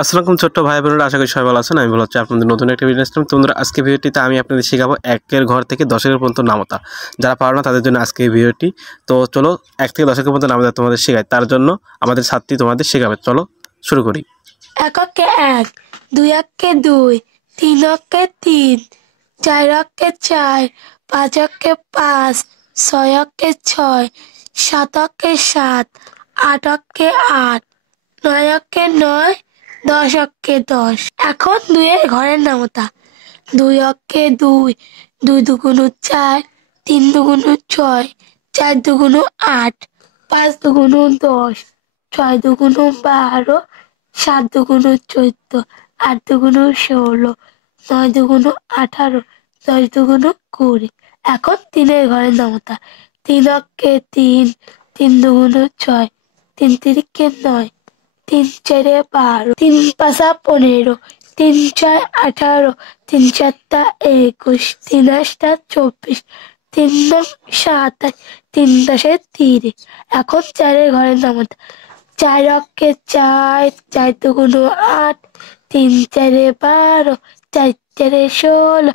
আসসালামু ছোট্ট ভাই বোনেরা, আশা করি সবাই ভালো আছেন। আমি ভালো আছি। আপনাদের নতুন একটা ভিডিও আসলাম। তোমরা আজকে ভিডিওটিতে আমি আপনাদের শেখাবো 1-এর ঘর থেকে 10-এর পর্যন্ত নামতা। যারা পারো না তাদের জন্য আজকে এই ভিডিওটি। তো চলো 1 থেকে 10-এর পর্যন্ত নামতা তোমাদের শেখাই। তার জন্য আমাদের ছাত্রী তোমাদের শেখাবে। চলো শুরু করি। 1 অক্ষে 1, 2 অক্ষে 2, 3 অক্ষে 3, 4 অক্ষে 4, 5 অক্ষে 5, 6 অক্ষে 6, 7 অক্ষে 7, 8 অক্ষে 8, 9 অক্ষে 9, 10 অক্ষে 10। এখন 2 এর ঘরের নামতা। 2 অক্ষে 2, 2 দুগুণ 4, 3 দুগুণ 6, 4 দুগুণ 8, 5 দুগুণ 10, 6 দুগুণ 12, 7 দুগুণ 14, 8 দুগুণ 16, 9 দুগুণ 18, 10 দুগুণ 20। এখন 3 এর ঘরের নামতা। 3 অক্ষে 3, 3 দুগুণ 6, 3 তিরিকে 9, 3 চারে 12, 3 পাঁচা 15, 3 ছয় 18, 3 সাতটা 21, 3 আটটা 24, 3 নং 27, 3 দশে 30। এখন 4 এর ঘরের নামতা। 4 অক্ষে 4, 4 দুগুণ 8, 3 চারে 12, 4 চারে 16,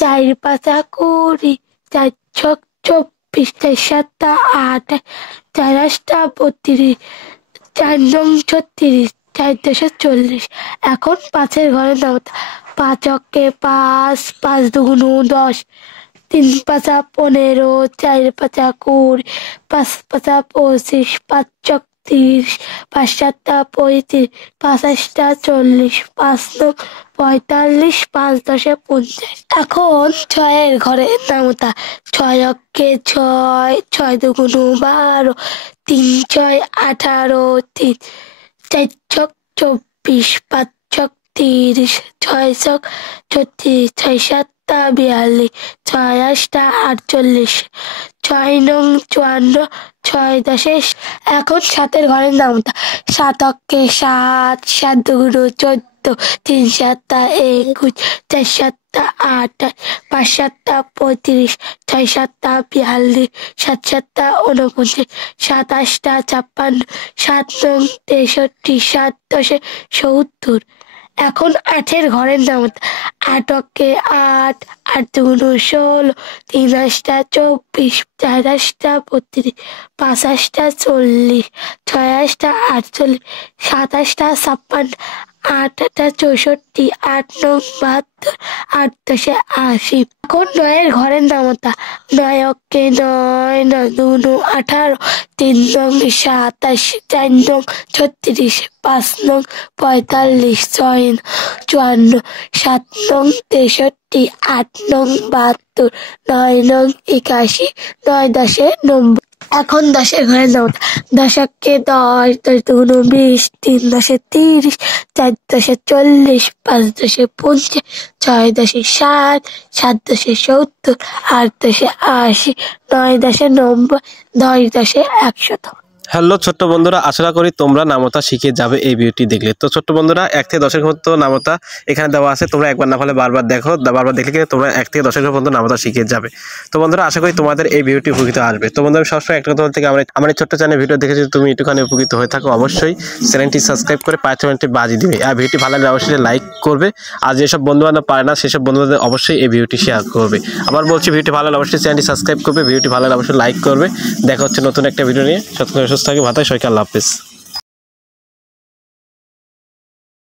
4 পাঁচা 20, 4 ছক 24, 4 সাতটা 28, 4 আটটা 32, 4 নং 36, 4 দশে 40। এখন 5 এর ঘরের নামতা। 5 অক্ষে 5, 5 দুগুণ 10, 3 পাঁচা 15, 4 পাঁচা 20, 5 পাঁচা 25, 5 চক 30, 5 সাতটা 35, 5 আটটা 40, 5 নং 45, 5 দশে 50। এখন 6 এর ঘরের নামতা। 6 অক্ষে 6, 6 দুগুণ 12, 3 ছয় 18, 3 4 ছক 24, 5 ছক 30, 6 ছক 36, 6 সাতটা 42, 6 আটটা 48, 6 নং 54, 6 দশে। এখন 7 এর ঘরের নামতা। 7 অক্ষে 7, 7 দুগুণ 14, 3 সাতটা 21, 4 সাতটা 28, 5 সাতটা 35, 6 সাতটা 42, 7 সাতটা 49, 7 আটটা 56, 7 নং 63, 7 দশে 70। এখন 8 এর ঘরের নামতা। 8 অক্ষে 8, 8 দুগুণ 16, 3 আটটা 24, 4 আটটা 32, 5 আটটা 40, 6 আটটা 48, 7 আটটা 56, 8 আটটা 64, 8 নং 72, 8 দশে 80। এখন 9 এর ঘরের নামতা। 9 অক্ষে 9, 9 দুগুণ 18, 3 নং 27, 4 নং 36, 5 নং 45, 6 54, 7 নং 63, 8 নং 72, 9 নং 81, 9 দশে 90। এখন 10 এর ঘরের নামতা। 10 অক্ষে 10, 10 দুগুণ 20, 3 দশে 30, 4 দশে 40, 5 দশে 50, 6 দশে 60, 7 দশে 70, 8 দশে 80, 9 দশে 90, 10 দশে 100। হ্যালো ছোট্ট বন্ধুরা, আশা করি তোমরা নামতা শিখে যাবে এই ভিডিওটি দেখলে। তো ছোট্ট বন্ধুরা, 1 থেকে 10-এর মতো নামতা এখানে দেওয়া আছে। তোমরা একবার না হলে বারবার দেখো, বারবার দেখলে তোমরা 1 থেকে 10-এর পর্যন্ত নামতা শিখে যাবে। তো বন্ধুরা, আশা করি তোমাদের এই ভিডিওটি উপকৃত আসবে। তো বন্ধুরা, আমি সবসময় একটা কথা বলতে আমার এই ছোট্ট চ্যানেল ভিডিও দেখে যদি তুমি একটুখানি উপকৃত হয়ে থাকো, অবশ্যই চ্যানেলটি সাবস্ক্রাইব করে পাঁচ চ্যানেলটি বাজিয়ে দিবে। আর ভিডিওটি ভালো লাগলে অবশ্যই লাইক করবে। আর যেসব বন্ধুবান্ধব পারে না সেসব বন্ধুদের অবশ্যই এই ভিডিওটি শেয়ার করবে। আবার বলছি, ভিডিওটি ভালো লাগলে অবশ্যই চ্যানেলটি সাবস্ক্রাইব করবে, ভিডিওটি ভালো লাগলে অবশ্যই লাইক করবে। দেখা হচ্ছে নতুন একটা ভিডিও নিয়ে। সুস্থ থাকি, ভালো থাকি, সবাইকে আল্লাহ হাফেজ।